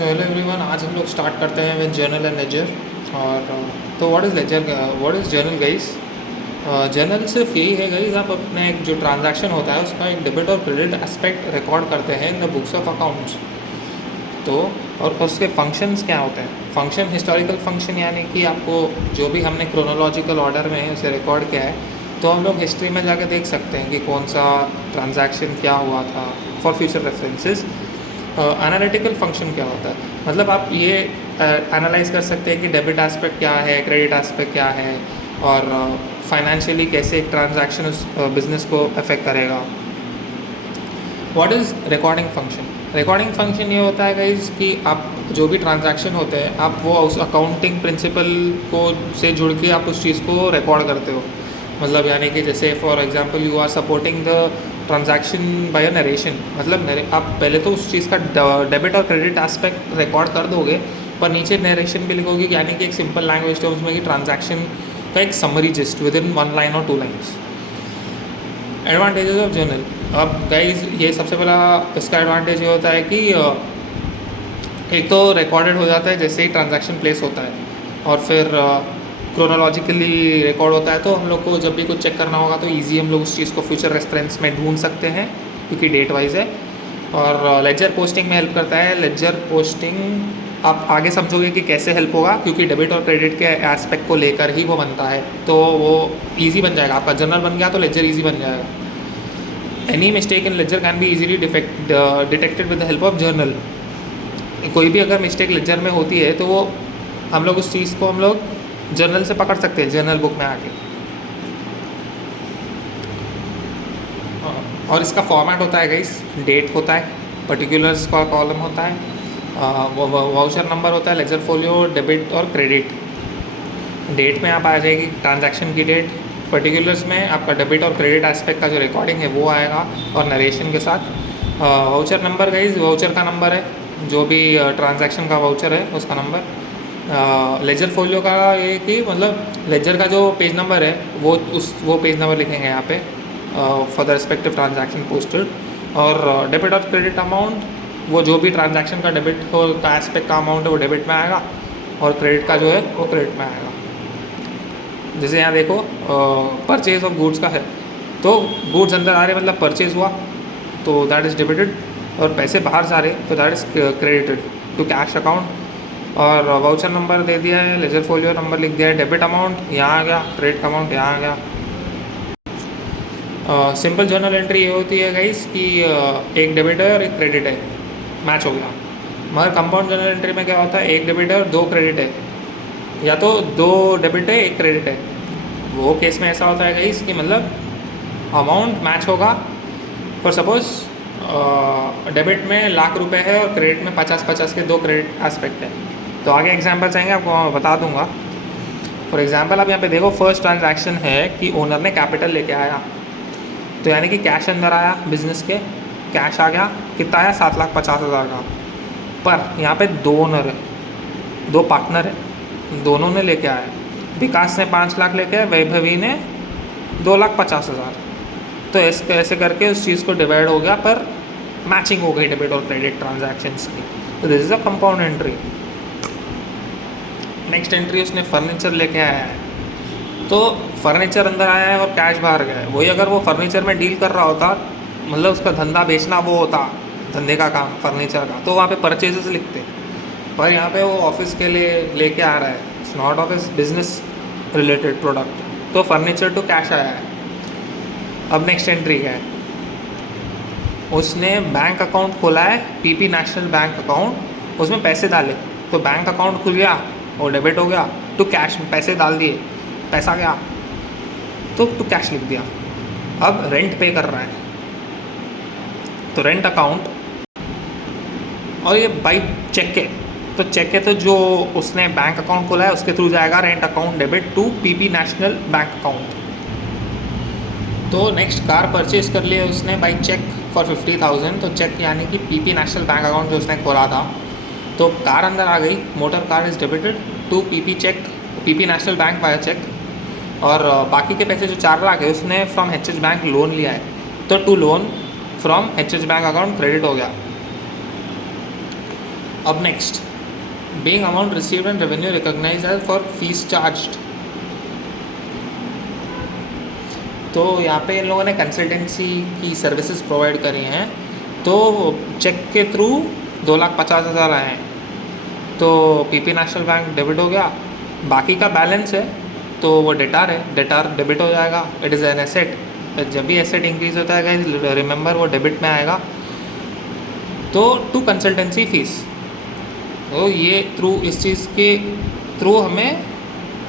So hello everyone, आज हम लोग स्टार्ट करते हैं विद जर्नल एंड लेजर। और तो what is ledger, what is journal guys? Journal सिर्फ यही है गाइस, आप अपने एक जो ट्रांजैक्शन होता है उसका एक डेबिट और क्रेडिट एस्पेक्ट रिकॉर्ड करते हैं in the books of accounts. तो और उसके फंक्शंस क्या होते हैं? फंक्शन हिस्टोरिकल फंक्शन, यानी कि आपको जो भी हमने क्रोनोलॉजिकल ऑर्डर में उसे रिकॉर्ड किया है तो हम लोग हिस्ट्री में जाकर देख सकते हैं कि कौन सा ट्रांजैक्शन क्या हुआ था for future references. Analytical function क्या होता है, मतलब आप ये एनालाइज कर सकते हैं कि डेबिट एस्पेक्ट क्या है, क्रेडिट एस्पेक्ट क्या है, और फाइनेंशियली कैसे एक ट्रांजैक्शन उस बिज़नेस को अफेक्ट करेगा। What is recording function? Recording function ये होता है गाइज कि आप जो भी ट्रांजैक्शन होते हैं आप वो उस अकाउंटिंग प्रिंसिपल को से जुड़ के आप उस चीज़ को रिकॉर्ड करते हो। मतलब यानी कि जैसे for example you are supporting the transaction by a narration, मतलब आप पहले तो उस चीज़ का डेबिट और क्रेडिट एस्पेक्ट रिकॉर्ड कर दोगे, पर नीचे नरेशन भी लिखोगे, यानी कि एक सिंपल लैंग्वेज टर्म्स में कि ट्रांजैक्शन का एक summary gist with in 1 line और 2 लाइन्स। Advantages of journal. अब गाइज ये सबसे पहला इसका एडवांटेज ये होता है कि एक तो रिकॉर्डेड हो जाता है जैसे ही ट्रांजैक्शन प्लेस होता है, और फिर क्रोनोलॉजिकली रिकॉर्ड होता है, तो हम लोग को जब भी कुछ चेक करना होगा तो इजी हम लोग उस चीज़ को फ्यूचर रेफरेंस में ढूंढ सकते हैं क्योंकि डेट वाइज है। और लेजर पोस्टिंग में हेल्प करता है। लेजर पोस्टिंग आप आगे समझोगे कि कैसे हेल्प होगा, क्योंकि डेबिट और क्रेडिट के एस्पेक्ट को लेकर ही वो बनता है, तो वो ईजी बन जाएगा। आपका जर्नल बन गया तो लेजर ईजी बन जाएगा। Any mistake in ledger can be easily detected with the help of journal. कोई भी अगर मिस्टेक लेजर में होती है तो वो हम लोग उस चीज़ को हम लोग जर्नल से पकड़ सकते हैं, जर्नल बुक में आके। और इसका फॉर्मेट होता है गाइस, डेट होता है, पर्टिकुलर्स का कॉलम होता है, वाउचर नंबर होता है, लेजर फोलियो, डेबिट और क्रेडिट। डेट में आप आ जाएगी ट्रांजैक्शन की डेट, पर्टिकुलर्स में आपका डेबिट और क्रेडिट एस्पेक्ट का जो रिकॉर्डिंग है वो आएगा और नरेशन के साथ। वाउचर नंबर गाइस, वाउचर का नंबर है, जो भी ट्रांजैक्शन का वाउचर है उसका नंबर। लेजर फोलियो का ये कि मतलब लेजर का जो पेज नंबर है वो पेज नंबर लिखेंगे यहाँ पे for the respective transaction posted. और डेबिट और क्रेडिट अमाउंट, वो जो भी ट्रांजैक्शन का डेबिट का एस्पेक्ट का अमाउंट है वो डेबिट में आएगा, और क्रेडिट का जो है वो क्रेडिट में आएगा। जैसे यहाँ देखो परचेज ऑफ गुड्स का है, तो गुड्स अंदर आ रहे मतलब परचेज हुआ तो दैट इज़ डेबिटेड, और पैसे बाहर जा रहे तो that is credited to cash account. और वाउचर नंबर दे दिया है, लेजर फोलियो नंबर लिख दिया है, डेबिट अमाउंट यहाँ आ गया, क्रेडिट अमाउंट यहाँ आ गया। सिंपल जर्नल एंट्री ये होती है गाइस कि एक डेबिट है और एक क्रेडिट है, मैच हो गया। मगर कंपाउंड जर्नल एंट्री में क्या होता है, एक डेबिट है और 2 क्रेडिट है, या तो 2 डेबिट है 1 क्रेडिट है। वो केस में ऐसा होता है गाइस कि मतलब अमाउंट मैच होगा। फॉर सपोज डेबिट में ₹1,00,000 है और क्रेडिट में 50-50 के 2 क्रेडिट एस्पेक्ट है। तो आगे एग्जांपल चाहेंगे आपको बता दूंगा। फॉर एग्जांपल आप यहाँ पे देखो, फर्स्ट ट्रांजैक्शन है कि ओनर ने कैपिटल लेके आया, तो यानी कि कैश अंदर आया बिजनेस के, कैश आ गया, कितना आया 7,50,000 का। पर यहाँ पे 2 ओनर है, 2 पार्टनर है, दोनों ने लेके आया। विकास ने 5 लाख लेके आया, वैभवी ने 2,50,000। तो ऐसे करके उस चीज़ को डिवाइड हो गया, पर मैचिंग हो गई डेबिट और क्रेडिट ट्रांजैक्शंस की। तो this is a compound entry. Next entry, उसने फर्नीचर लेके आया है, तो फर्नीचर अंदर आया है और कैश बाहर गया है। वही अगर वो फर्नीचर में डील कर रहा होता, मतलब उसका धंधा बेचना वो होता, धंधे का काम फर्नीचर का, तो वहाँ पे परचेजेस लिखते। पर यहाँ पे वो ऑफिस के लिए लेके आ रहा है, it's not office, business related product, तो फर्नीचर टू कैश आया है। अब नेक्स्ट एंट्री क्या है, उसने बैंक अकाउंट खोला है, पीपी नेशनल बैंक अकाउंट, उसमें पैसे डाले, तो बैंक अकाउंट खुल गया और डेबिट हो गया। टू कैश में पैसे डाल दिए, पैसा गया तो टू कैश लिख दिया। अब रेंट पे कर रहा है, तो रेंट अकाउंट, और ये बाई चेक है, तो चेक है तो जो उसने बैंक अकाउंट खोला है उसके थ्रू जाएगा rent account debit to PP national bank account. तो नेक्स्ट कार परचेज कर लिया उसने बाई चेक फॉर 50,000, तो चेक यानी कि पीपी नेशनल बैंक अकाउंट जो उसने खोला था, तो कार अंदर आ गई, motor car is debited to PP cheque, PP national bank by cheque. और बाकी के पैसे जो 4 लाख है उसने फ्रॉम एच बैंक लोन लिया है, तो to loan from H bank account credit हो गया। अब next, being amount received and revenue recognised as for fees charged. तो यहाँ पे इन लोगों ने कंसल्टेंसी की सर्विसेज प्रोवाइड करी हैं, तो चेक के थ्रू 2,50,000 आए हैं, तो पीपी नेशनल बैंक डेबिट हो गया। बाकी का बैलेंस है तो वो डेटार है, डेटार डेबिट हो जाएगा। इट इज़ एन एसेट, जब भी एसेट इंक्रीज होता है गाइस रिमेंबर वो डेबिट में आएगा। तो टू कंसल्टेंसी फीस, तो ये थ्रू इस चीज़ के थ्रू हमें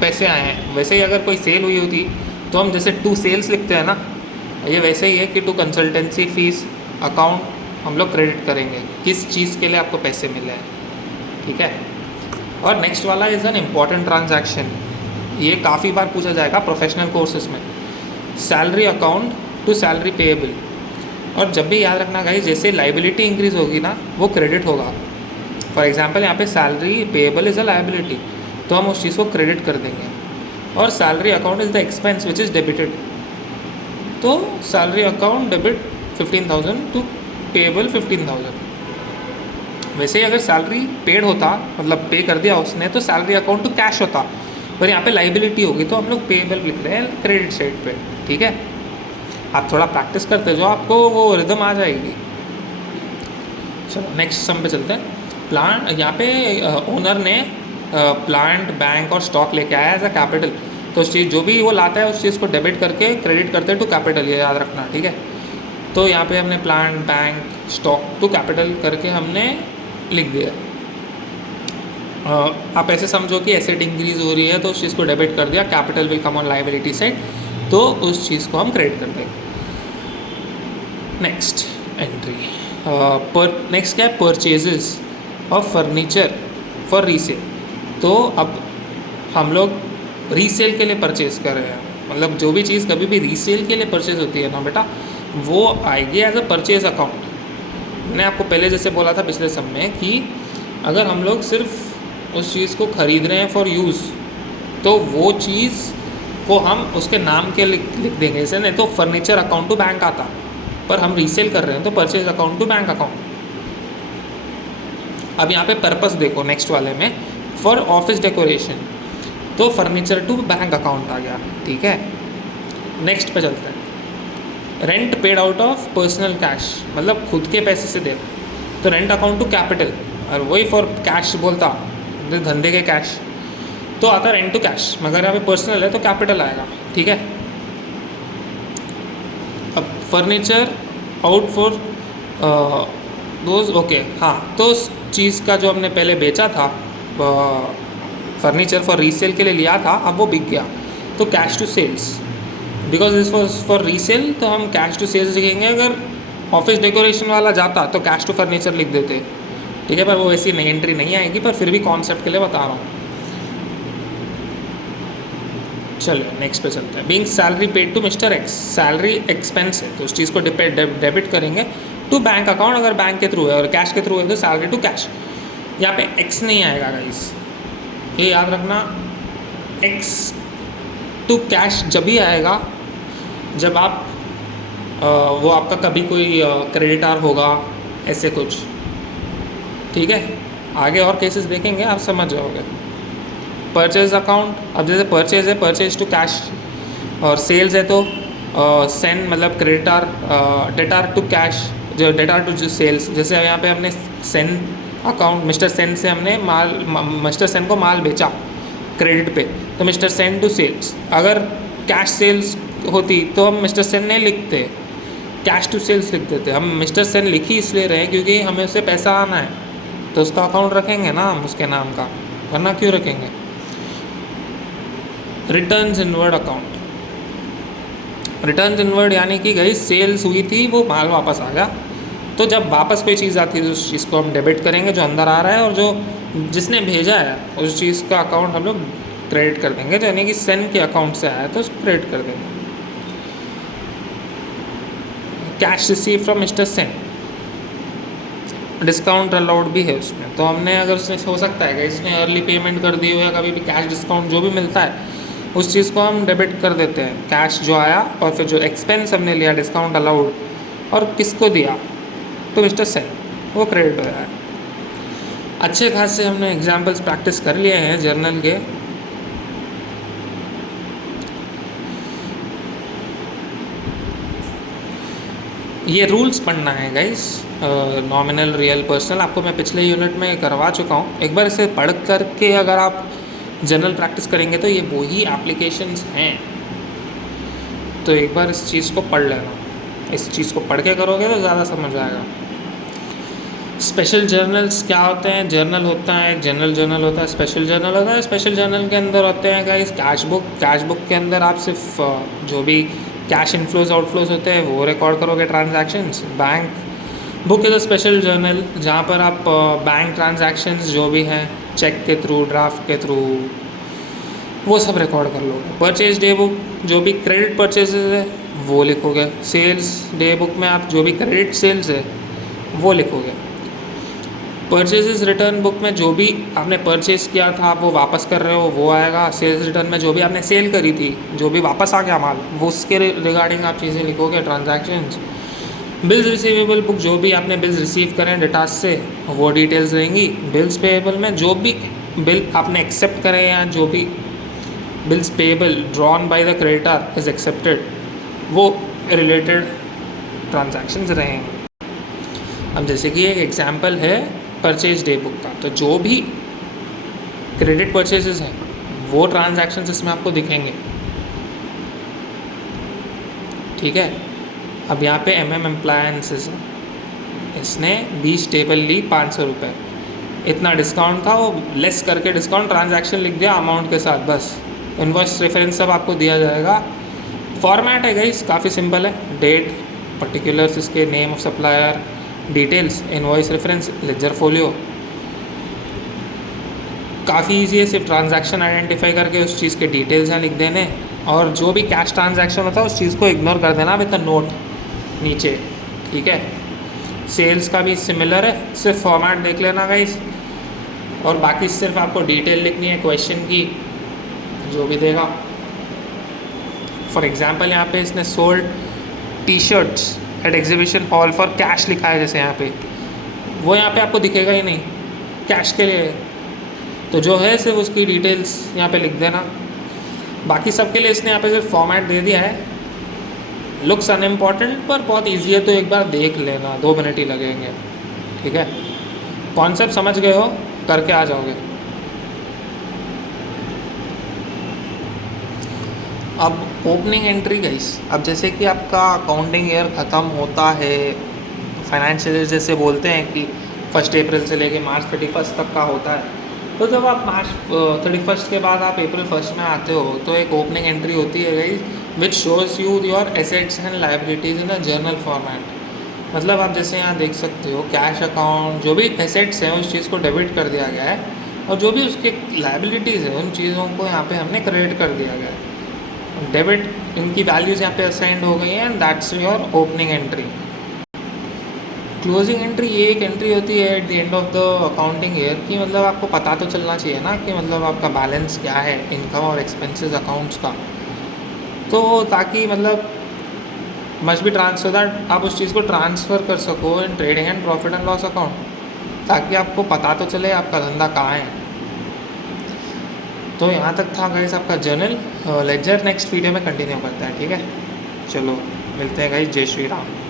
पैसे आए हैं। वैसे ही अगर कोई सेल हुई होती तो हम जैसे टू सेल्स लिखते हैं ना, ये वैसे ही है कि टू कंसल्टेंसी फीस अकाउंट हम लोग क्रेडिट करेंगे किस चीज़ के लिए आपको पैसे मिले हैं, ठीक है। और नेक्स्ट वाला इज़ एन इम्पॉर्टेंट ट्रांजैक्शन, ये काफ़ी बार पूछा जाएगा प्रोफेशनल कोर्सेज में, salary account to salary payable. और जब भी याद रखना गाइस, जैसे लाइबिलिटी इंक्रीज होगी ना वो क्रेडिट होगा। फॉर एग्जांपल यहाँ पे salary payable is a liability, तो हम उस चीज़ को क्रेडिट कर देंगे। और salary account is the expense which is debited, तो salary account debit 15,000 to payable 15,000। वैसे ही अगर सैलरी पेड होता, मतलब पे कर दिया उसने, तो सैलरी अकाउंट टू कैश होता, पर यहाँ पे लाइबिलिटी होगी तो हम लोग पेएबल लिख रहे हैं क्रेडिट साइड पे, ठीक है। आप थोड़ा प्रैक्टिस करते जो आपको वो रिदम आ जाएगी। चलो नेक्स्ट सम पे चलते हैं। प्लांट, यहाँ पे ओनर ने प्लांट, बैंक और स्टॉक लेके आया एज अ कैपिटल, तो उस चीज़ जो भी वो लाता है उस चीज़ को डेबिट करके क्रेडिट करते हैं टू कैपिटल, ये याद रखना, ठीक है। तो यहाँ पे हमने plant, bank, stock to capital करके हमने लिख दिया। आप ऐसे समझो कि एसेट इंक्रीज हो रही है तो उस चीज़ को डेबिट कर दिया, capital will come on liability side, तो उस चीज़ को हम क्रेडिट कर देंगे। नेक्स्ट एंट्री नेक्स्ट क्या है, purchases of furniture for resale. तो अब हम लोग रीसेल के लिए परचेज़ कर रहे हैं, मतलब जो भी चीज़ कभी भी रीसेल के लिए परचेज़ होती है ना बेटा, वो आएगी एज अ परचेज़ अकाउंट। मैंने आपको पहले जैसे बोला था पिछले सम में कि अगर हम लोग सिर्फ उस चीज़ को ख़रीद रहे हैं फॉर यूज़, तो वो चीज़ को हम उसके नाम के लिख देंगे इसे, नहीं तो फर्नीचर अकाउंट टू बैंक आता, पर हम रीसेल कर रहे हैं तो purchase account to bank account. अब यहाँ पे पर्पस देखो नेक्स्ट वाले में, फॉर ऑफिस डेकोरेशन, तो फर्नीचर टू बैंक अकाउंट आ गया, ठीक है। नेक्स्ट पे चलते हैं। Rent paid out of personal cash, मतलब खुद के पैसे से दे, तो रेंट अकाउंट टू कैपिटल, और वही फॉर कैश बोलता, धंधे के कैश, तो आता रेंट टू कैश, मगर यहाँ पे पर्सनल है तो कैपिटल आएगा, ठीक है। अब furniture out for those, okay, हाँ, तो उस चीज़ का जो हमने पहले बेचा था, फर्नीचर फॉर रीसेल के लिए लिया था, अब वो बिक गया, तो cash to sales, because this was for resale, तो हम कैश टू सेल्स लिखेंगे। अगर ऑफिस डेकोरेशन वाला जाता तो कैश टू फर्नीचर लिख देते, ठीक है, पर वो ऐसी नई एंट्री नहीं आएगी, पर फिर भी कॉन्सेप्ट के लिए बता रहा हूँ। चलो नेक्स्ट पे चलते हैं। Being salary paid to mister X, salary expense है तो उस चीज़ को डेबिट करेंगे टू बैंक अकाउंट, अगर बैंक के थ्रू है, और कैश के थ्रू है तो सैलरी टू कैश। यहाँ पे एक्स नहीं आएगा गाइस, ये याद रखना, एक्स टू कैश जब ही आएगा जब आप वो आपका कभी कोई क्रेडिटार होगा, ऐसे कुछ, ठीक है। आगे और केसेस देखेंगे, आप समझ जाओगे। परचेज अकाउंट, अब जैसे परचेज है, परचेज टू कैश, और सेल्स है तो सेंड, मतलब क्रेडिटार, डेटार टू कैश, जो डेटार टू सेल्स। जैसे यहाँ पे हमने सेंड अकाउंट, मिस्टर सेन से हमने मिस्टर सेन को माल बेचा क्रेडिट पे, तो मिस्टर सेन टू सेल्स। अगर कैश सेल्स होती तो हम मिस्टर सेन नहीं लिखते, कैश टू सेल्स लिख देते। हम मिस्टर सेन लिख ही इसलिए रहे क्योंकि हमें उससे पैसा आना है, तो उसका अकाउंट रखेंगे ना हम उसके नाम का, वरना क्यों रखेंगे। Returns inward account, returns inward यानी कि गई सेल्स हुई थी, वो माल वापस आ गया, तो जब वापस कोई चीज़ आती है तो उस चीज़ को हम डेबिट करेंगे जो अंदर आ रहा है, और जो जिसने भेजा है उस चीज़ का अकाउंट हम लोग क्रेडिट कर देंगे, तो यानी कि सेन के अकाउंट से आया तो उसको क्रेडिट कर देंगे। Cash receive from mister Sen, discount allowed भी है उसमें, तो हमने अगर उसने, हो सकता है कि इसने अर्ली पेमेंट कर दी हो या कभी भी कैश डिस्काउंट जो भी मिलता है उस चीज़ को हम डेबिट कर देते हैं, कैश जो आया, और फिर जो एक्सपेंस हमने लिया डिस्काउंट अलाउड, और किसको दिया तो मिस्टर सेन, वो क्रेडिट हो रहा है। अच्छे खासे हमने एग्जाम्पल्स प्रैक्टिस कर लिए हैं जर्नल के। ये रूल्स पढ़ना है गाइस, नॉमिनल, रियल, पर्सनल, आपको मैं पिछले यूनिट में करवा चुका हूँ। एक बार इसे पढ़ करके अगर आप जनरल प्रैक्टिस करेंगे तो ये वही एप्लीकेशंस हैं। तो एक बार इस चीज़ को पढ़ लेना, इस चीज़ को पढ़ के करोगे तो ज़्यादा समझ आएगा। स्पेशल जर्नल्स क्या होते हैं? जर्नल होता है, एक जनरल जर्नल होता है, स्पेशल जर्नल होता है। स्पेशल जर्नल के अंदर होते हैं guys cash book. Cash book के अंदर आप सिर्फ जो भी कैश इनफ्लोज आउटफ्लोज होते हैं वो रिकॉर्ड करोगे, transactions. Bank book is a special journal जहाँ पर आप बैंक ट्रांजैक्शंस जो भी हैं चेक के थ्रू, ड्राफ्ट के थ्रू, वो सब रिकॉर्ड कर लोगे। परचेज डे बुक जो भी क्रेडिट परचेजेज है वो लिखोगे। सेल्स डे बुक में आप जो भी क्रेडिट सेल्स है वो लिखोगे। परचेजेस रिटर्न बुक में जो भी आपने परचेज़ किया था आप वो वापस कर रहे हो वो आएगा। सेल्स रिटर्न में जो भी आपने सेल करी थी, जो भी वापस आ गया माल, वो उसके रिगार्डिंग आप चीज़ें लिखोगे, ट्रांजैक्शंस। बिल्स रिसीवेबल बुक जो भी आपने बिल्स रिसीव करें डेटास से वो डिटेल्स रहेंगी। बिल्स पेएबल में जो भी बिल आपने एक्सेप्ट करें या जो भी bills payable drawn by the creditor is accepted, वो रिलेटेड ट्रांजैक्शंस रहेंगे। अब जैसे कि एक एग्जांपल है परचेज डे बुक का, तो जो भी क्रेडिट परचेजेस हैं वो ट्रांजैक्शंस इसमें आपको दिखेंगे, ठीक है। अब यहाँ पे एप्लायंसेस है, इसने 20 टेबल ली 500 रुपये, इतना डिस्काउंट था, वो लेस करके डिस्काउंट ट्रांजैक्शन लिख दिया अमाउंट के साथ, बस। इनवॉइस रेफरेंस सब आपको दिया जाएगा। फॉर्मेट है गाइस, काफ़ी सिंपल है। डेट, पर्टिकुलर्स, इसके name of supplier, details, invoice reference, ledger folio. काफ़ी ईजी है, सिर्फ ट्रांजैक्शन आइडेंटिफाई करके उस चीज़ के डिटेल्स हैं लिख देने, और जो भी कैश ट्रांजैक्शन होता है उस चीज़ को इग्नोर कर देना विद अ नोट नीचे, ठीक है। सेल्स का भी सिमिलर है, सिर्फ फॉर्मेट देख लेना गाइस, और बाकी सिर्फ आपको डिटेल लिखनी है क्वेश्चन की जो भी देगा। फॉर एग्जांपल यहाँ पे इसने sold T shirts at exhibition hall for cash लिखा है, जैसे यहाँ पे, वो यहाँ पे आपको दिखेगा ही नहीं, कैश के लिए। तो जो है सिर्फ उसकी डिटेल्स यहाँ पे लिख देना। बाकी सब के लिए इसने यहाँ पे सिर्फ फॉर्मेट दे दिया है। लुक्स अनइम्पॉर्टेंट पर बहुत ईजी है, तो एक बार देख लेना, 2 मिनट ही लगेंगे, ठीक है। कॉन्सेप्ट समझ गए हो, करके आ जाओगे। अब ओपनिंग एंट्री गाइस, अब जैसे कि आपका अकाउंटिंग ईयर ख़त्म होता है, फाइनेंशियल ईयर जैसे बोलते हैं कि 1 अप्रैल से लेके मार्च 31 तक का होता है, तो जब आप मार्च 31 के बाद आप अप्रैल 1 में आते हो तो एक ओपनिंग एंट्री होती है guys, which shows you your assets and liabilities in a journal format. मतलब आप जैसे यहाँ देख सकते हो, कैश अकाउंट जो भी एसेट्स हैं उस चीज़ को डेबिट कर दिया गया है, और जो भी उसके लायबिलिटीज़ है उन चीज़ों को यहाँ पे हमने क्रेडिट कर दिया गया है। डेबिट, इनकी वैल्यूज़ यहाँ पे असाइंड हो गई हैं, and that's your opening entry. Closing entry ये एक एंट्री होती है at the end of the accounting year की, मतलब आपको पता तो चलना चाहिए ना कि मतलब आपका बैलेंस क्या है इनकम और एक्सपेंसेस अकाउंट्स का, तो ताकि मतलब मस्ट बी ट्रांसफर दैट आप उस चीज़ को ट्रांसफ़र कर सको in trading and profit and loss account, ताकि आपको पता तो चले आपका धंधा कहाँ है। तो यहाँ तक था गाइस आपका जर्नल। लेक्चर नेक्स्ट वीडियो में कंटिन्यू करते हैं, ठीक है। चलो मिलते हैं गाइस, जय श्री राम।